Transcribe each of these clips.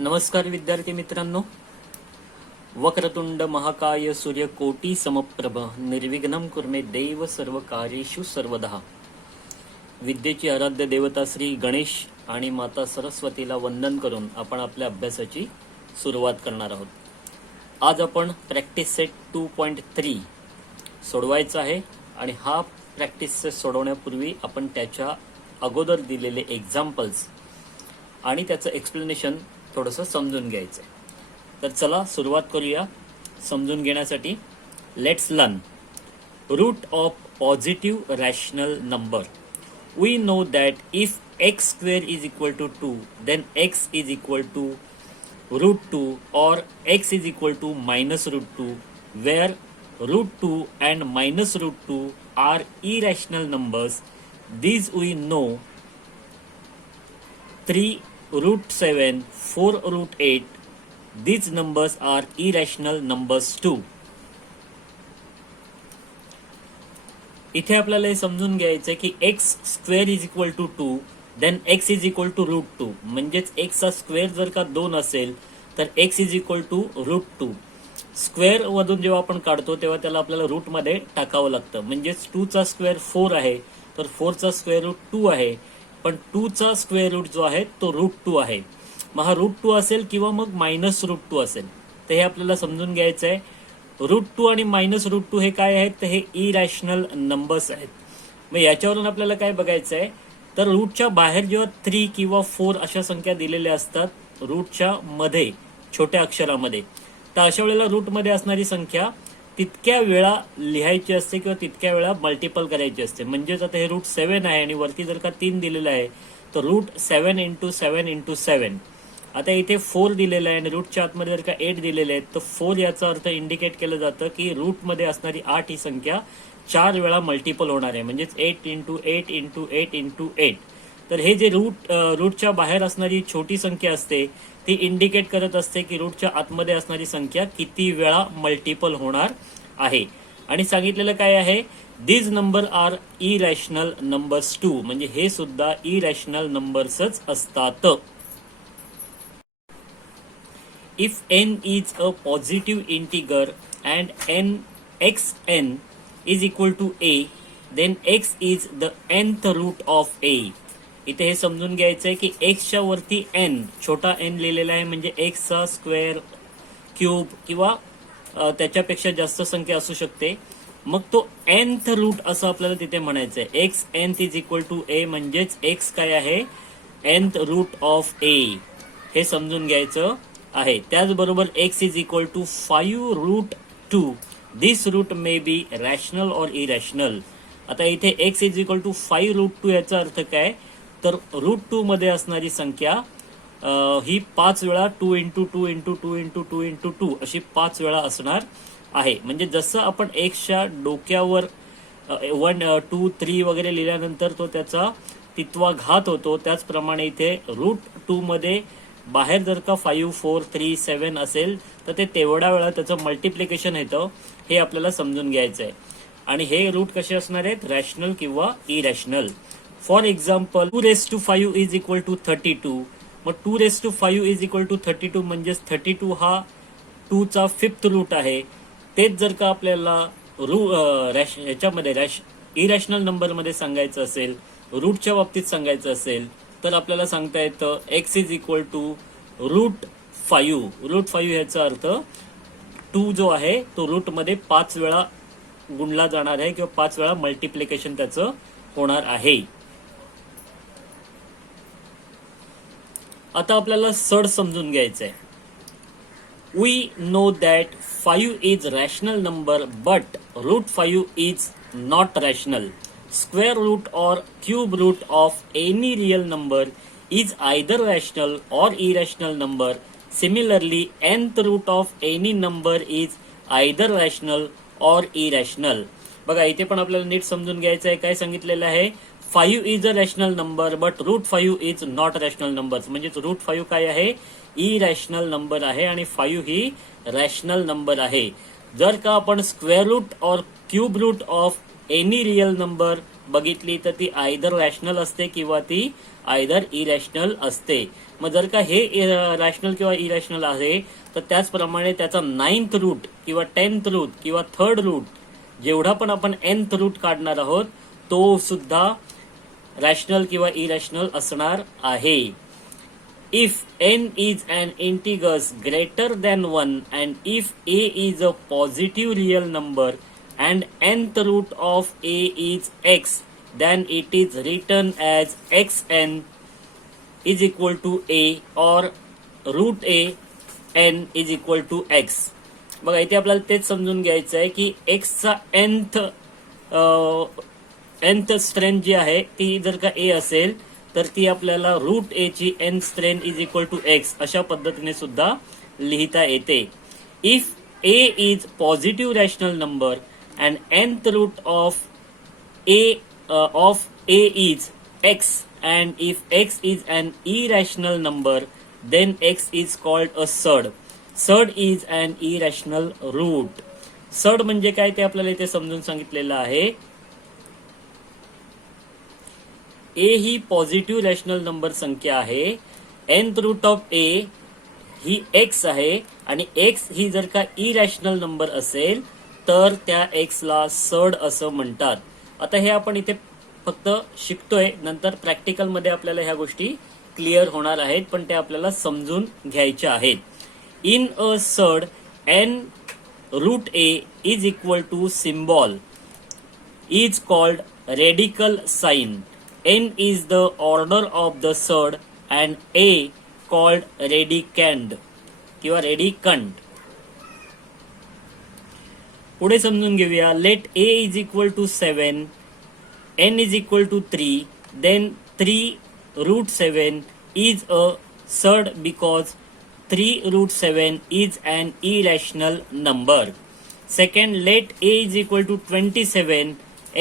नमस्कार विद्यार्थी मित्रांनो. वक्रतुंड महाकाय सूर्यकोटी समप्रभ निर्विघ्नं कुर्मे देव सर्व कार्येषु सर्वदा. विद्येची आराध्य देवता श्री गणेश आणि माता सरस्वतीला वंदन करून आपण आपल्या अभ्यासाची सुरुवात करणार आहोत. आज आपण प्रॅक्टिस सेट 2.3 सोडवायचा आहे आणि हा प्रॅक्टिस सेट सोडवण्यापूर्वी आपण त्याच्या अगोदर दिलेले एक्झाम्पल्स आणि त्याचं एक्सप्लेनेशन थोडंसं समजून घ्यायचं आहे. तर चला सुरुवात करूया समजून घेण्यासाठी. Let's learn root of positive rational number. We know that if x square is equal to 2 then x is equal to √2 or x is equal to -√2 where √2 and -√2 are irrational numbers. These we know 3√7, 4√8. These numbers are irrational numbers too. इथे आपल्याला हे समजून घ्यायचं की x square is equal to 2 then x is equal to √2 म्हणजेच एक्सचा square जर का 2 असेल तर x is equal to √2. Square मधून जेव्हा आपण काढतो तेव्हा त्याला आपल्याला रूट मध्ये टाकावं लागतं. म्हणजेच 2 चा स्क्वेअर 4 आहे तर 4 चा स्क्वेअर रूट 2 आहे, पण 2 चा स्क्वेअर रूट जो आहे तो √2 आहे. मग हा √2 असेल किंवा मग -√2 असेल. तर हे आपल्याला समजून घ्यायचं आहे. √2 आणि -√2 हे काय आहेत तर हे इरॅशनल नंबर्स आहेत. मग याच्यावरून आपल्याला काय बघायचं आहे तर रूटच्या बाहेर जेव्हा 3 किंवा 4 अशा संख्या दिलेल्या असतात रूटच्या मध्ये छोट्या अक्षरामध्ये, तर अशा वेळेला रूटमध्ये असणारी संख्या तितक्या वेळा लिहायची असते किंवा तितक्या वेळा मल्टिपल करायची असते. म्हणजेच आता हे रूट 7 आहे आणि वरती जर का 3 दिलेलं आहे तर रूट 7 × 7 × 7. आता इथे 4 दिलेलं आहे आणि रूटच्या आतमध्ये जर का 8 दिलेले आहेत तर 4 याचा अर्थ इंडिकेट केलं जातं की रूटमध्ये असणारी 8 ही संख्या 4 वेळा मल्टिपल होणार आहे. म्हणजेच 8 × 8 × 8 × 8. तर हे जे रूटच्या बाहेर असणारी छोटी संख्या असते ती इंडिकेट करत असते की रूटच्या आतमध्ये असणारी संख्या किती वेळा मल्टिपल होणार आहे. आणि सांगितलेलं काय आहे, these number are irrational numbers too, म्हणजे हे सुद्धा इरॅशनल नंबर्सच असतात. If n is a positive integer and xn is equal to a, then x is the nth root of a. इथे हे समजून घ्यायचं आहे की x च्या वरती n छोटा n लिहिलेला आहे, म्हणजे x चा स्क्वेअर, क्यूब किंवा त्याच्यापेक्षा जास्त संख्या असू शकते. मग तो nth रूट असं आपल्याला तिथे म्हणायचं आहे. x nth is equal to a म्हणजेच x काय आहे nth रूट ऑफ a, हे समजून घ्यायचं आहे. त्याचबरोबर x is equal to 5√2. This root may be rational or irrational. आता इथे x इज इक्वल टू 5√2 याचा अर्थ काय तर √2 मध्ये असणारी संख्या ही 5 वेळा 2 × 2 × 2 × 2 × 2 अशी 5 वेळा असणार आहे. म्हणजे जसं आपण एक्सच्या डोक्यावर 1 2 3 वगैरे लिहिल्यानंतर तो त्याचा तितवा घात होतो, त्याचप्रमाणे इथे √2 मध्ये बाहेर जर का 5 4 3 7 असेल तर ते तेवढ्या वेळा त्याचं मल्टिप्लिकेशन येतं. हे आपल्याला समजून घ्यायचं आहे. आणि हे रूट कसे असणार आहेत, रॅशनल किंवा irrational. For example 2⁵ is equal to 32. मग 2⁵ इज इक्वल टू 32 म्हणजेच 32 हा 2 चा 5th रूट आहे. तेच जर का आपल्याला ह्याच्यामध्ये इरॅशनल नंबरमध्ये सांगायचं असेल, रूटच्या बाबतीत सांगायचं असेल तर आपल्याला सांगता येतं x इज इक्वल टू √5. √5 ह्याचा अर्थ 2 जो आहे तो रूटमध्ये 5 वेळा गुणला जाणार आहे किंवा 5 वेळा मल्टिप्लिकेशन त्याचं होणार आहे. आता आपल्याला सड समजून घ्यायचं आहे. We know that 5 is rational number but √5 is not rational. Square root or cube root of any real number is either rational or irrational number. Similarly, nth root of any number is either rational or irrational. बघा इथे पण आपल्याला नीट समजून घ्यायचं आहे. काय सांगितलेलं आहे, 5 is a rational number but √5 is not rational number. म्हणजे √5 काय आहे, इरॅशनल नंबर आहे आणि 5 ही रॅशनल नंबर आहे. जर का आपण square root or cube root of any real number बघितली तर ती आयदर रॅशनल असते किंवा ती आयदर इरॅशनल असते. मग जर का हे रॅशनल किंवा इरॅशनल आहे तर त्याचप्रमाणे त्याचा 9th रूट किंवा 10th रूट किंवा 3rd रूट जेवढा पण आपण nth रूट काढणार आहोत तो सुद्धा रॅशनल किंवा इरॅशनल असणार आहे. If n is an integer greater than 1 and if a is a positive real number and nth root of a is x, then it is written as xn is equal to a or root a n is equal to x. बघा इथे आपल्याला तेच समजून घ्यायचं आहे की x चा nth strength जी आहे ती जर का a असेल तर ती आपल्याला रूट ए ची n strength is equal to x अशा पद्धतीने सुद्धा लिहिता येते. If a is positive rational number and nth root of a is x and if x is an irrational number then x is called a surd. Surd is an irrational root. Surd म्हणजे काय ते आपल्याला इथे समजून सांगितलेलं आहे. a ही positive rational number संख्या आहे, nth रूट ऑफ a ही x आहे आणि x ही जर का इरॅशनल नंबर असेल तर त्या x ला सर्ड असं म्हणतात. आता हे आपण इथे फक्त शिकतोय, नंतर प्रॅक्टिकल मध्ये आपल्याला ह्या गोष्टी क्लिअर होणार आहेत, पण ते आपल्याला समजून घ्यायच्या आहेत. In a surd n root a is equal to symbol is called radical sign. n is the order of the surd and a called radicand किंवा रेडिकंड. पुढे समजून घेऊया. Let a is equal to 7, n is equal to 3, then 3 root 7 is a surd because 3 root 7 is an irrational number. Second, let a is equal to 27,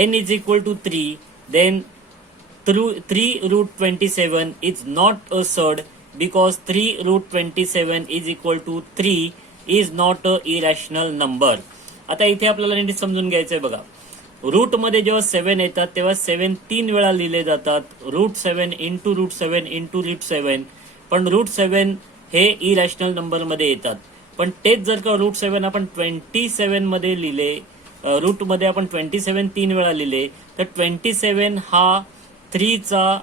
n is equal to 3, then 3 root 27 is not a surd because 3 root 27 is equal to 3 is not a irrational number. आता इथे आपल्याला नीट समजून घ्यायचंय बघा. Route मध्ये जेव्हा 7 येतात तेव्हा 7 3 वेळा लिहिले जातात. Root 7 into root 7 into root 7, पण रूट 7 हे इरॅशनल नंबर मध्ये येतात. पण तेच जर का रूट 7 आपण 27 मध्ये लिहिले, रूट मध्ये आपण 27 3 वेळा लिहिले तर 27 हा 3 चा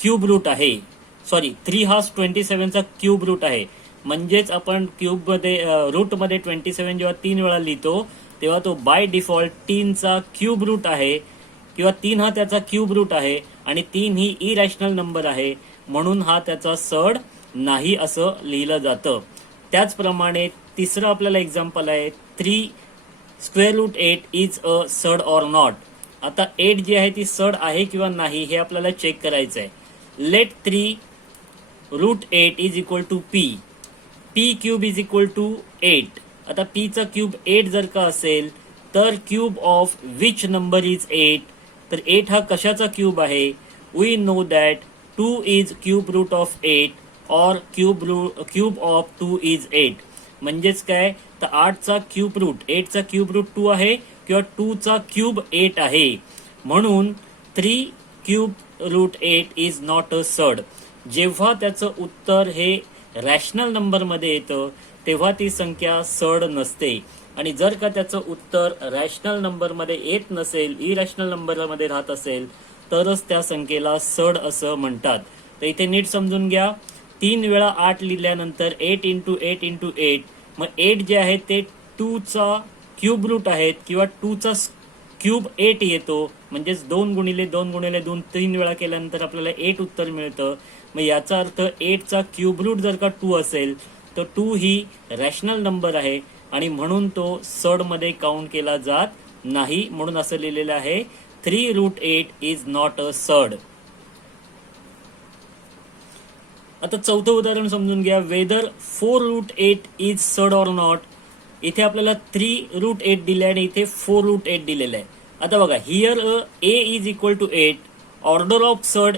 क्यूब रूट आहे. सॉरी, 3 हा 27 चा क्यूब रूट आहे. म्हणजेच आपण क्यूब मध्ये रूट मध्ये 27 जेव्हा 3 वेळा लिहितो तेव्हा तो बाय डिफॉल्ट 3 चा क्यूब रूट आहे किंवा 3 हा त्याचा क्यूब रूट आहे आणि 3 ही इरॅशनल नंबर आहे, म्हणून हा त्याचा सर्ड नाही असं लिहिलं जातं. त्याचप्रमाणे तिसरं आपल्याला एक्झाम्पल आहे 3 square root 8 is a surd or not. आता 8 जी आहे ती सर्ड आहे किंवा नाही हे आपल्याला चेक करायचं आहे. Let 3 root 8 is equal to p. P cube is equal to 8. आता पी चा क्यूब 8 जर का असेल तर cube of which number is 8. तर 8 हा कशाचा क्यूब आहे? We know that 2 is cube root of 8 or cube of 2 is 8. म्हणजेच काय, तर 8 चा क्यूब रूट 8 चा क्यूब रूट 2 आहे किंवा 2 चा क्यूब 8 आहे, म्हणून 3 cube root 8 is not a surd. जेव्हा त्याचं उत्तर हे रॅशनल नंबर मध्ये येतं तेव्हा ती संख्या सर्ड नसते, आणि जर का त्याचं उत्तर रॅशनल नंबर मध्ये येत नसेल, इरॅशनल नंबर मध्ये राहत असेल तरच त्या संख्येला सर्ड असं म्हणतात. तर इथे नीट समजून घ्या. 3 वेळा 8 लिहिल्यानंतर 8 इंटू 8 इंटू 8, मग 8 जे आहे ते 2 चा क्यूब रूट आहेत किंवा 2 चा क्यूब 8 येतो. म्हणजेच 2 गुणिले 2 गुणिले 2 3 वेळा केल्यानंतर आपल्याला 8 उत्तर मिळतं. मग याचा अर्थ 8 चा क्यूब रूट जर का 2 असेल तर 2 ही रॅशनल नंबर आहे आणि म्हणून तो सर्ड मध्ये काउंट केला जात नाही, म्हणून असं लिहिलेलं आहे 3 root 8 is not a surd. आता चौथं उदाहरण समजून घ्या. Whether 4 root 8 is surd or not. इथे आपल्याला 3 रूट 8 दिले आणि इथे 4 रूट 8 दिलेलं आहे. आता बघा, here a is equal to 8, order of surd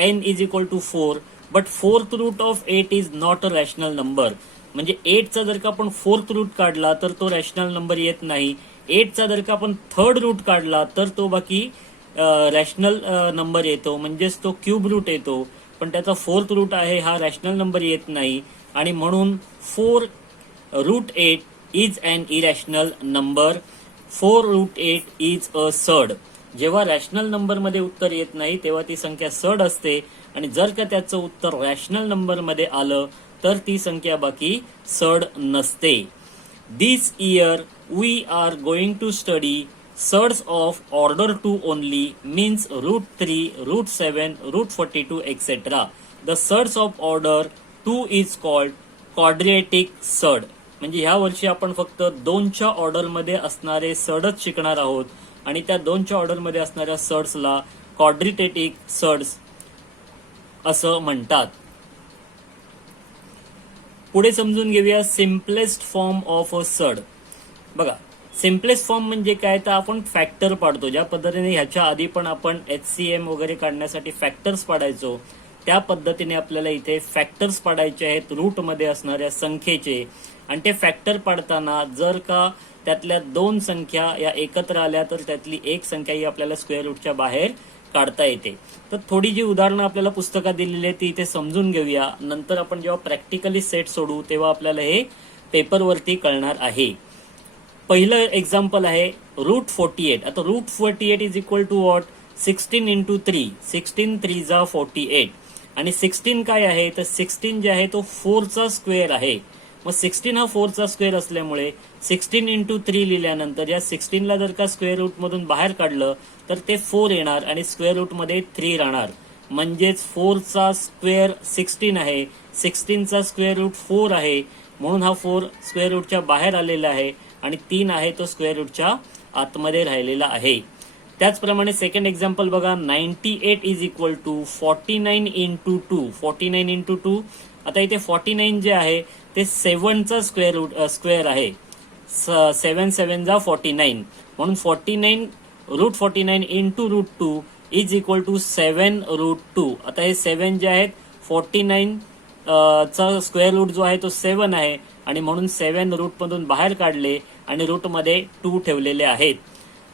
n is equal to 4, but 4th root of 8 is not a rational number. म्हणजे 8 चा जर का आपण 4th रूट काढला तर तो रॅशनल नंबर येत नाही. 8 चा जर का आपण 3rd रूट काढला तर तो बाकी रॅशनल नंबर येतो, म्हणजेच तो क्यूब रूट येतो, पण त्याचा फोर्थ रूट आहे हा रॅशनल नंबर येत नाही, आणि म्हणून 4√8 is an irrational number. 4√8 is a surd. जेव्हा रॅशनल नंबर मध्ये उत्तर येत नाही तेव्हा ती संख्या सड असते, आणि जर का त्याचं उत्तर रॅशनल नंबर मध्ये आलं तर ती संख्या बाकी सड नसते. This year we are going to study surds of order 2 only, means √3, √7, √42, etc. The surds of order 2 is called quadratic surd. म्हणजे ह्या वर्षी आपण फक्त 2च्या ऑर्डरमध्ये असणारे सर्डच शिकणार आहोत, आणि त्या 2च्या ऑर्डरमध्ये असणाऱ्या सर्ड्सला क्वाड्रिटेटिक सर्ड्स असं म्हणतात. पुढे समजून घेऊया simplest form of a surd. बघा, सिम्पलेस्ट फॉर्म म्हणजे काय, तर आपण फॅक्टर पाडतो. ज्या पद्धतीने ह्याच्या आधी पण आपण HCM वगैरे काढण्यासाठी फॅक्टर्स पाडायचो, त्या पद्धतीने आपल्याला इथे फॅक्टर्स पाडायचे आहेत रूटमध्ये असणाऱ्या संख्येचे. आणि ते फॅक्टर पाडताना जर का त्यातल्या 2 संख्या या एकत्र आल्या तर त्यातली एक संख्या ही आपल्याला स्क्वेअर रूटच्या बाहेर काढता येते. तर थोडी जी उदाहरणं आपल्याला पुस्तकात दिलेली आहे ती इथे समजून घेऊया. नंतर आपण जेव्हा प्रॅक्टिकली सेट सोडू तेव्हा आपल्याला हे पेपरवरती कळणार आहे. पहिलं एक्झाम्पल आहे √48. आता √48 is equal to what, 16 into 3. 16 3 जा 48. आणि 16 काय आहे, तर 16 जे आहे तो 4चा स्क्वेअर आहे. मग 16 हा 4चा स्क्वेअर असल्यामुळे 16 इंटू 3 लिहिल्यानंतर या 16ला जर का स्क्वेअर रूट मधून बाहेर काढलं तर ते 4 येणार, आणि स्क्वेअर रूट मध्ये 3 राहणार. म्हणजेच 4चा स्क्वेअर 16 आहे, 16चा स्क्वेअर रूट 4 आहे, म्हणून हा 4 स्क्वेअर रूटच्या बाहेर आलेला आहे, आणि 3 आहे तो स्क्वेअर रूटच्या आतमध्ये राहिलेला आहे. त्याचप्रमाणे सेकंड एक्झाम्पल बघा, 98 is equal to 49 into 2. 49 into 2. आता इथे 49 जे आहे ते 7चा स्क्वेअर आहे. 7 7 जा 49, म्हणून 49 √49 इंटू √2 इज इक्वल टू 7√2. आता हे 7 जे आहेत 49 चा स्क्वेअर रूट जो आहे तो 7 आहे, आणि म्हणून 7 रूट मधून बाहेर काढले आणि रूट मध्ये 2 ठेवलेले आहेत.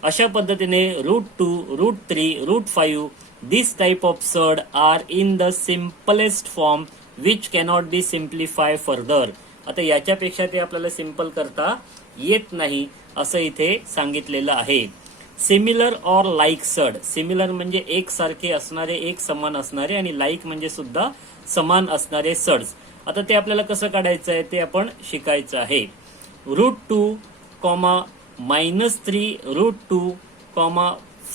अशा पद्धतीने √2, √3, √5 this type of surd are in the simplest form which cannot be simplify further. आता याच्यापेक्षा ते आपल्याला सिंपल करता येत नाही असं इथे सांगितलेलं आहे. Similar or like surd. Similar म्हणजे एक सारखे असणारे, एक समान असणारे, आणि लाईक म्हणजे सुद्धा समान असणारे सर्ड्स. आता ते आपल्याला कसं काढायचं आहे ते आपण शिकायचं आहे. √2, -3 √2,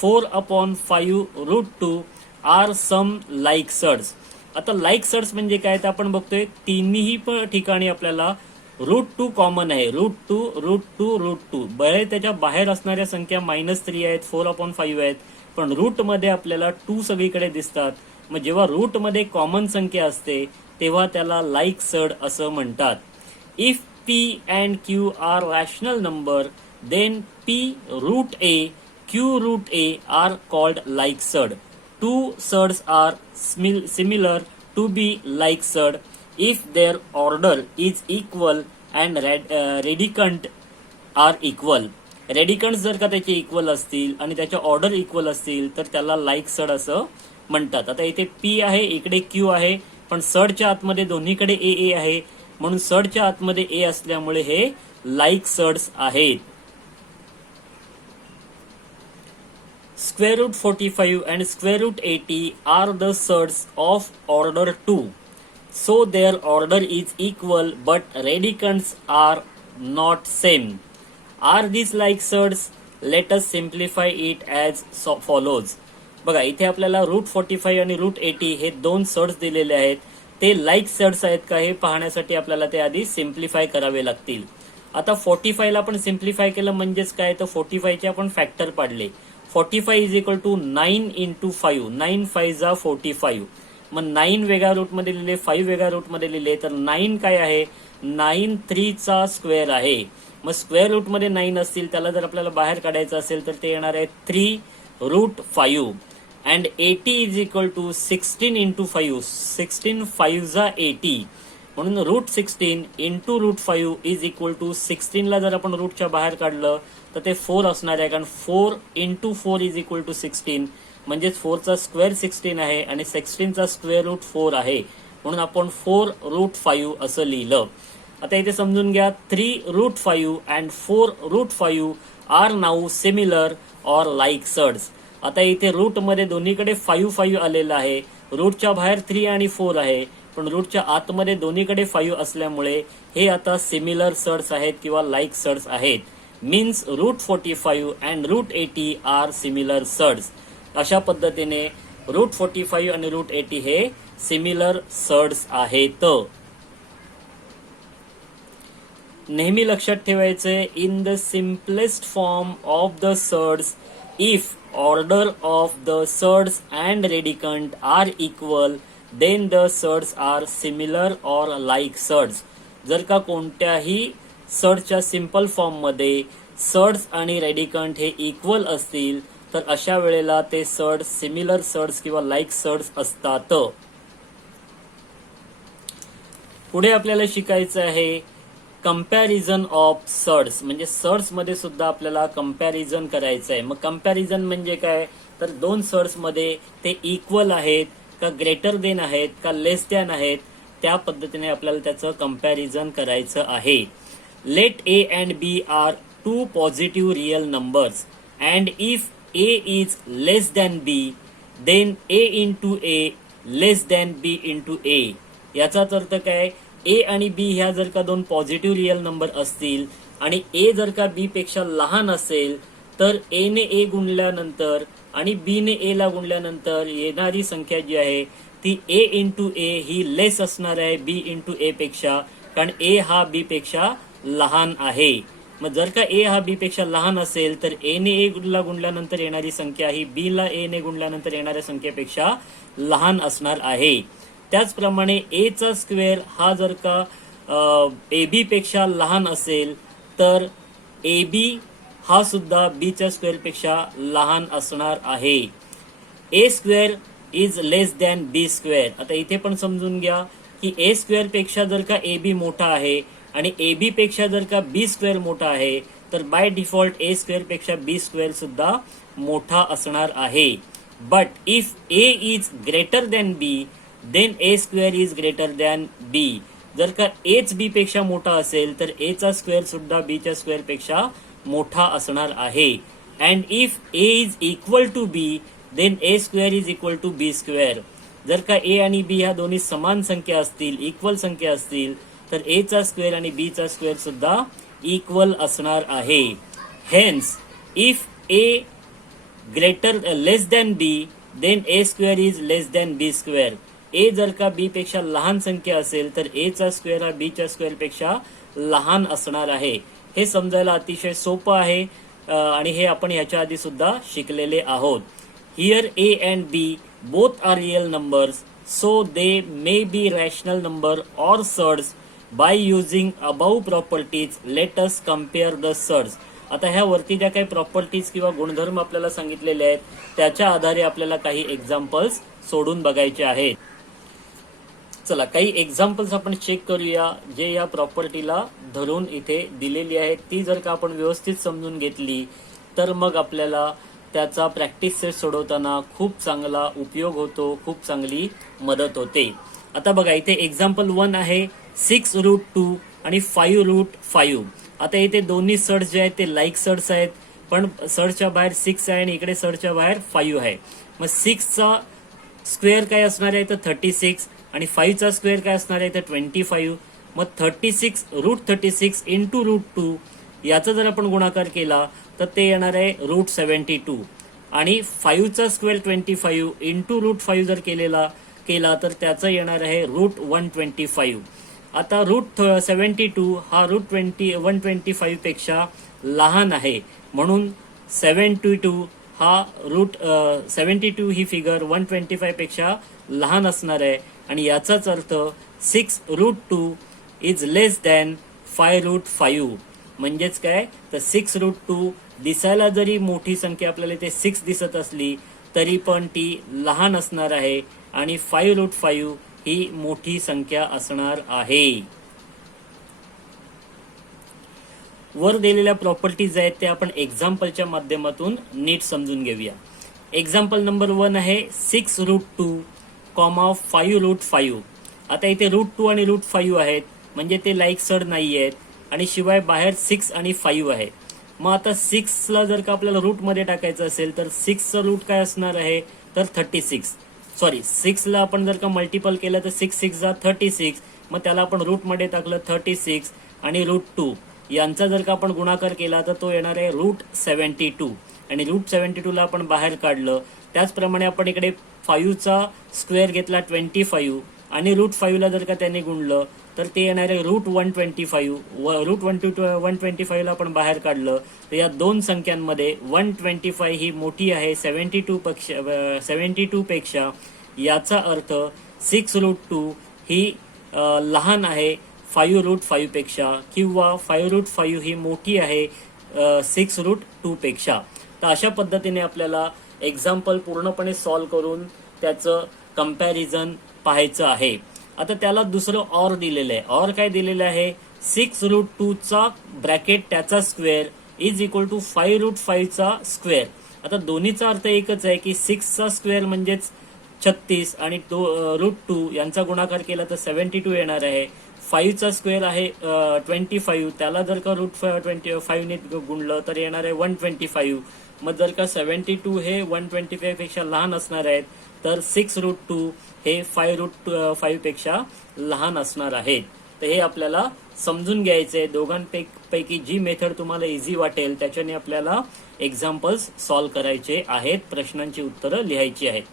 4/5 √2 आर सम लाईक सर्ड्स. आता लाईक सर्ड्स म्हणजे काय, तर आपण बघतोय तिन्ही ठिकाणी आपल्याला √2 कॉमन आहे. √2, √2, √2. बरे त्याच्या बाहेर असणाऱ्या संख्या -3 आहेत, 4/5 आहेत, पण रूट मध्ये आपल्याला 2 सगळीकडे दिसतात. मग जेव्हा रूट मध्ये कॉमन संख्या असते तेव्हा त्याला लाईक सर्ड असं म्हणतात. If P and Q are rational number, then P√A, Q√A are called like surd. Two surds are similar to be like surd if their order is equal and radicand are equal. रेडिकंड्स जर का त्याचे equal असतील आणि त्याच्या order equal असतील तर त्याला like surd असं म्हणतात. आता इथे P आहे, इकडे Q आहे, पण सर्डच्या आतमध्ये दोन्हीकडे A आहे, म्हणून सर्डच्या आतमध्ये A असल्यामुळे हे लाईक सर्ड्स आहेत. √45 and √80 are the surds of order 2. So their order is equal but radicands are not same. Are these like surds? Let us simplify it as follows. बघा, इथे आपल्याला √45 आणि √80 हे 2 सर्ड्स दिलेले आहेत. ते लाईक सर्ड्स आहेत का हे पाहण्यासाठी आपल्याला ते आधी सिम्प्लिफाय करावे लागतील. आता 45 ला आपण सिम्प्लिफाय केलं म्हणजेच काय, तर 45 चे आपण फॅक्टर पाडले. 45 इज इक्वल टू 9 इंटू 5. 9 5 जा 45. मग 9 वेगळ्या रूट मध्ये लिहिले, 5 वेगळ्या रूट मध्ये लिहिले, तर 9 काय आहे, 9 3चा स्क्वेअर आहे. मग स्क्वेअर रूट मध्ये 9 असतील, त्याला जर आपल्याला बाहेर काढायचं असेल तर ते येणार आहे 3√5. And 80 is equal to 16 into 5. 16 5 जा 80. म्हणून root 16 into root 5 is equal to 16ला जर आपण रूटच्या बाहेर काढलं तर ते 4 असणार आहे, कारण 4 इंटू 4 इज इक्वल टू 16, म्हणजेच 4चा स्क्वेअर 16 आहे आणि 16चा स्क्वेअर रूट 4 आहे, म्हणून आपण 4 रूट 5 असं लिहिलं. आता इथे समजून घ्या 3 root 5 and 4 root 5 are now similar or like surds. आता इथे रूट मध्ये दोन्हीकडे 5 आलेलं आहे, रूटच्या बाहेर 3 आणि 4 आहे, पण रूटच्या आतमध्ये दोन्हीकडे 5 असल्यामुळे हे आता सिमिलर सर्ड्स आहेत किंवा लाईक सर्ड्स आहेत. Means root 45 and root 80 are similar surds. अशा पद्धतीने रूट 45 आणि रूट 80 हे सिमिलर सर्ड्स आहेत. नेहमी लक्षात ठेवायचे, in the simplest form of the surds if order of the surds and radicand are equal then the surds are similar or like surds. जर का कोणत्याही सर्डच्या सिंपल फॉर्म मध्ये सर्ड्स आणि रेडिकंट हे इक्वल असतील तर अशा वेळेला ते सर्ड्स सिमिलर सर्ड्स किंवा लाईक सर्ड्स असतात. पुढे आपल्याला शिकायचं आहे कंपॅरिझन ऑफ सर्ड्स, म्हणजे सर्ड्स मध्ये सुद्धा आपल्याला कंपॅरिझन करायचं आहे. मग कंपॅरिझन म्हणजे काय, तर दोन सर्ड्स मध्ये ते इक्वल आहेत का ग्रेटर देन आहेत का लेस दॅन आहेत, त्या पद्धतीने आपल्याला त्याचं कंपॅरिझन करायचं आहे. Let A and B are two positive real numbers and if A is less than B then A into A less than B into A. याचाच अर्थ काय, ए आणि बी ह्या जर का दोन पॉझिटिव्ह रियल नंबर असतील आणि ए जर का बी पेक्षा लहान असेल तर ए ने ए गुणल्यानंतर आणि बी ने ए ला गुणल्यानंतर येणारी संख्या जी आहे ती ए इंटू ए ही लेस असणार आहे बी इंटू ए पेक्षा, कारण ए हा बी पेक्षा लहान आहे. मग जर का ए हा बी पेक्षा लहान असेल तर ए ने ए ला गुणल्यानंतर येणारी संख्या ही बी ला ए ने गुणल्यानंतर येणाऱ्या संख्येपेक्षा लहान असणार आहे. त्याचप्रमाणे ए चा स्क्वेअर हा जर का ए बी पेक्षा लहान असेल तर ए बी हा सुद्धा बी च्या स्क्वेअर पेक्षा लहान असणार आहे. A square is less than B square. आता इथे पण समजून घ्या की ए स्क्वेअर पेक्षा जर का ए बी मोठा आहे आणि ए बी पेक्षा जर का बी स्क्वेअर मोठा आहे तर बाय डिफॉल्ट ए स्क्वेअर पेक्षा बी स्क्वेअर सुद्धा मोठा असणार आहे. But if A is greater than B then A square is greater than B. जर का एच बी पेक्षा मोठा असेल तर ए चा स्क्वेअर सुद्धा बी च्या स्क्वेअर पेक्षा मोठा असणार आहे. And if A is equal to b then A square is equal to b square. जर का ए आणि बी ह्या दोन्ही समान संख्या असतील, इक्वल संख्या असतील तर ए चा स्क्वेअर आणि बी चा स्क्वेअर सुद्धा इक्वल असणार आहे. Hence if A greater less than B then A square is less than B square. A जर का बी पेक्षा लहान संख्या असेल तर ए चा स्क्वेअर हा बी च्या स्क्वेअर पेक्षा लहान असणार आहे. हे समजायला अतिशय सोपं आहे आणि हे आपण ह्याच्या आधी सुद्धा शिकलेले आहोत. Here A and B both are real numbers so they may be rational number or surds by using above properties. Let us compare the surds. आता ह्या वरती ज्या काही प्रॉपर्टीज किंवा गुणधर्म आपल्याला सांगितलेले आहेत त्याच्या आधारे आपल्याला काही एक्झाम्पल्स सोडून बघायचे आहेत. चला काही एक्झाम्पल्स आपण चेक करूया जे या प्रॉपर्टीला धरून इथे दिलेली आहेत. ती जर का आपण व्यवस्थित समजून घेतली तर मग आपल्याला त्याचा प्रॅक्टिस सेट सोडवताना खूप चांगला उपयोग होतो, खूप चांगली मदत होते. आता बघा इथे एक्झाम्पल 1 आहे 6 रूट 2 आणि 5 रूट 5. आता इथे दोन्ही सर्ड्स जे आहेत ते लाईक सर्ड्स आहेत, पण सर्डच्या बाहेर 6 आहे आणि इकडे सर्डच्या बाहेर 5 आहे. मग 6चा स्क्वेअर काय असणार आहे तर 36 आणि 5चा स्क्वेअर काय असणार आहे तर 25. मग 36 रूट 36 इंटू रूट 2 याचा जर आपण गुणाकार केला तर ते येणार आहे रूट 72 आणि 5चा स्क्वेअर 25 इंटू रूट 5 जर केला तर त्याचं येणार आहे रूट 125. आता रूट 72 हा रूट 125 पेक्षा लहान आहे म्हणून 72 हा रूट 72 ही फिगर 125 पेक्षा लहान असणार आहे आणि याचाच अर्थ 6 root 2 is less than 5 root 5. म्हणजेच काय तर 6 रूट 2 दिसायला जरी मोठी संख्या आपल्याला ते 6 दिसत असली तरी पण ती लहान असणार आहे आणि 5 रूट 5 ही मोठी संख्या असणार आहे. वर दिलेल्या प्रॉपर्टीज आहेत ते आपण एक्झाम्पलच्या माध्यमातून नीट समजून घेऊया. एक्झाम्पल नंबर 1 आहे 6√2, 5√5. आता इथे √2 आणि √5 आहेत, म्हणजे ते लाईक सड नाही आहेत, आणि शिवाय बाहेर 6 आणि 5 आहे. मग आता 6ला जर का आपल्याला रूटमध्ये टाकायचं असेल तर 6चं रूट काय असणार आहे तर 36. 6ला आपण जर का मल्टिपल केलं तर 6 6 जा 36. मग त्याला आपण रूटमध्ये टाकलं 36 आणि √2 यांचा जर का आपण गुणाकार केला तर तो येणार आहे √72. आणि √72ला आपण बाहेर काढलं. त्याचप्रमाणे आपण इकडे 5चा स्क्वेअर घेतला 25 आणि √5ला जर का त्याने गुणलं तर ते येणार आहे √125. √125ला आपण बाहेर काढलं तर या दोन संख्यांमध्ये 125 ही मोठी आहे 72 पेक्षा. याचा अर्थ 6√2 ही लहान आहे 5√5 पेक्षा, किंवा 5√5 ही मोठी आहे 6√2 पेक्षा. तर अशा पद्धतीने आपल्याला एक्झाम्पल पूर्णपणे सॉल्व्ह करून त्याचं कंपॅरिझन पाहायचं आहे. आता त्याला दुसरं ऑर दिलेलं आहे. ऑर काय दिलेलं आहे 6√2चा ब्रॅकेट त्याचा स्क्वेअर इज इक्वल टू 5√5चा स्क्वेअर. आता दोन्हीचा अर्थ एकच आहे की 6चा स्क्वेअर म्हणजेच 36 आणि √2 यांचा गुणाकार केला तर 72 येणार आहे. 5चा स्क्वेअर आहे 25, त्याला जर का √25 ने गुणलं तर येणार आहे 125. मग जर का 72 हे 125 पेक्षा लहान असणार आहेत तर 6√2 हे 5√5 पेक्षा लहान असणार आहेत. तर हे आपल्याला समजून घ्यायचंय. दोघांपैकी जी मेथड तुम्हाला इझी वाटेल त्याच्याने आपल्याला एक्झाम्पल्स सॉल्व्ह करायचे आहेत, प्रश्नांची उत्तरं लिहायची आहेत.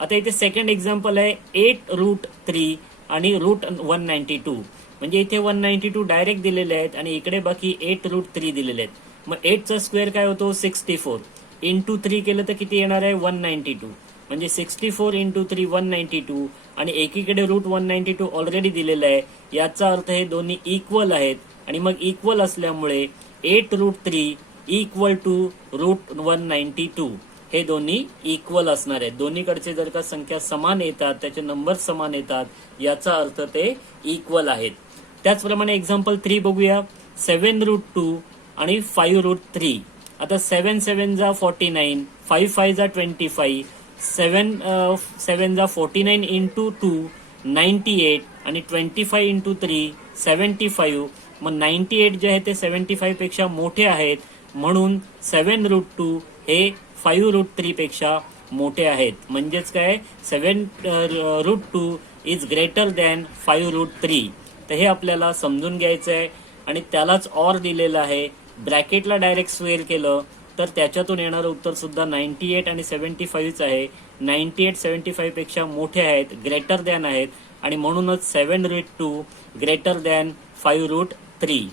आता इथे सेकंड एक्झाम्पल आहे 8√3 आणि √192. म्हणजे इथे 192 डायरेक्ट दिलेले आहेत आणि इकडे बाकी 8√3 दिलेले आहेत. मग 8चा स्क्वेअर काय होतो 64 इंटू 3 केलं तर किती येणार आहे 192. म्हणजे 64 इंटू 3 192 आणि एकीकडे √192 ऑलरेडी दिलेलं आहे. याचा अर्थ हे दोन्ही इक्वल आहेत आणि मग इक्वल असल्यामुळे 8√3 इक्वल टू √192 हे दोन्ही इक्वल असणार आहेत. दोन्हीकडचे जर का संख्या समान येतात, त्याचे नंबर समान येतात, याचा अर्थ ते इक्वल आहेत. त्याचप्रमाणे एक्झाम्पल 3 बघूया 7√2 आणि 5√3. आता 7 7 जा 49, 5 5 जा 25, 7 7 जा 49 इंटू 2 98 आणि 25 इंटू 3 75. मग 98 जे आहे ते 75 पेक्षा मोठे आहेत, म्हणून 7√2 हे 5√3 पेक्षा मोठे आहेत. म्हणजेच काय 7√2 इज ग्रेटर दॅन 5√3. तर हे आपल्याला समजून घ्यायचं आहे आणि त्यालाच ऑर दिलेलं आहे. ब्रॅकेटला डायरेक्ट स्क्वेअर केलं तर त्याच्यातून येणारं उत्तर सुद्धा 98 आणि 75 आहे. 98 75 पेक्षा मोठे आहेत, ग्रेटर दॅन आहेत, आणि म्हणूनच 7√2 ग्रेटर दॅन 5√3.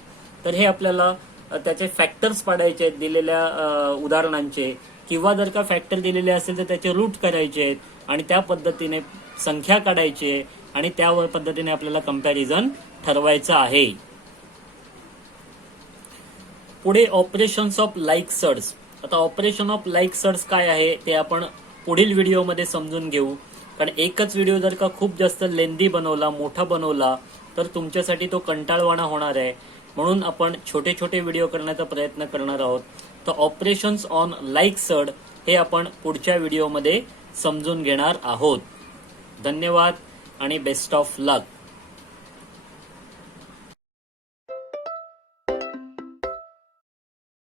तर हे आपल्याला त्याचे फॅक्टर्स पाडायचे आहेत दिलेल्या उदाहरणांचे, किंवा जर का फॅक्टर दिलेले असेल तर त्याचे रूट करायचे आहेत आणि त्या पद्धतीने संख्या काढायची आहे आणि त्या पद्धतीने आपल्याला कंपॅरिझन ठरवायचं आहे. पुढे ऑपरेशन्स ऑफ लाईक सर्ड्स. आता ऑपरेशन ऑफ लाईक सर्ड्स काय आहे ते आपण पुढील व्हिडिओमध्ये समजून घेऊ. कारण एकच व्हिडिओ जर का खूप जास्त लेंदी बनवला, मोठा बनवला, तर तुमच्यासाठी तो कंटाळवाणा होणार आहे. म्हणून आपण छोटे छोटे व्हिडिओ करण्याचा प्रयत्न करणार आहोत. तर ऑपरेशन्स ऑन लाईक सर्ड हे आपण पुढच्या व्हिडिओमध्ये समजून घेणार आहोत. धन्यवाद आणि बेस्ट ऑफ लक.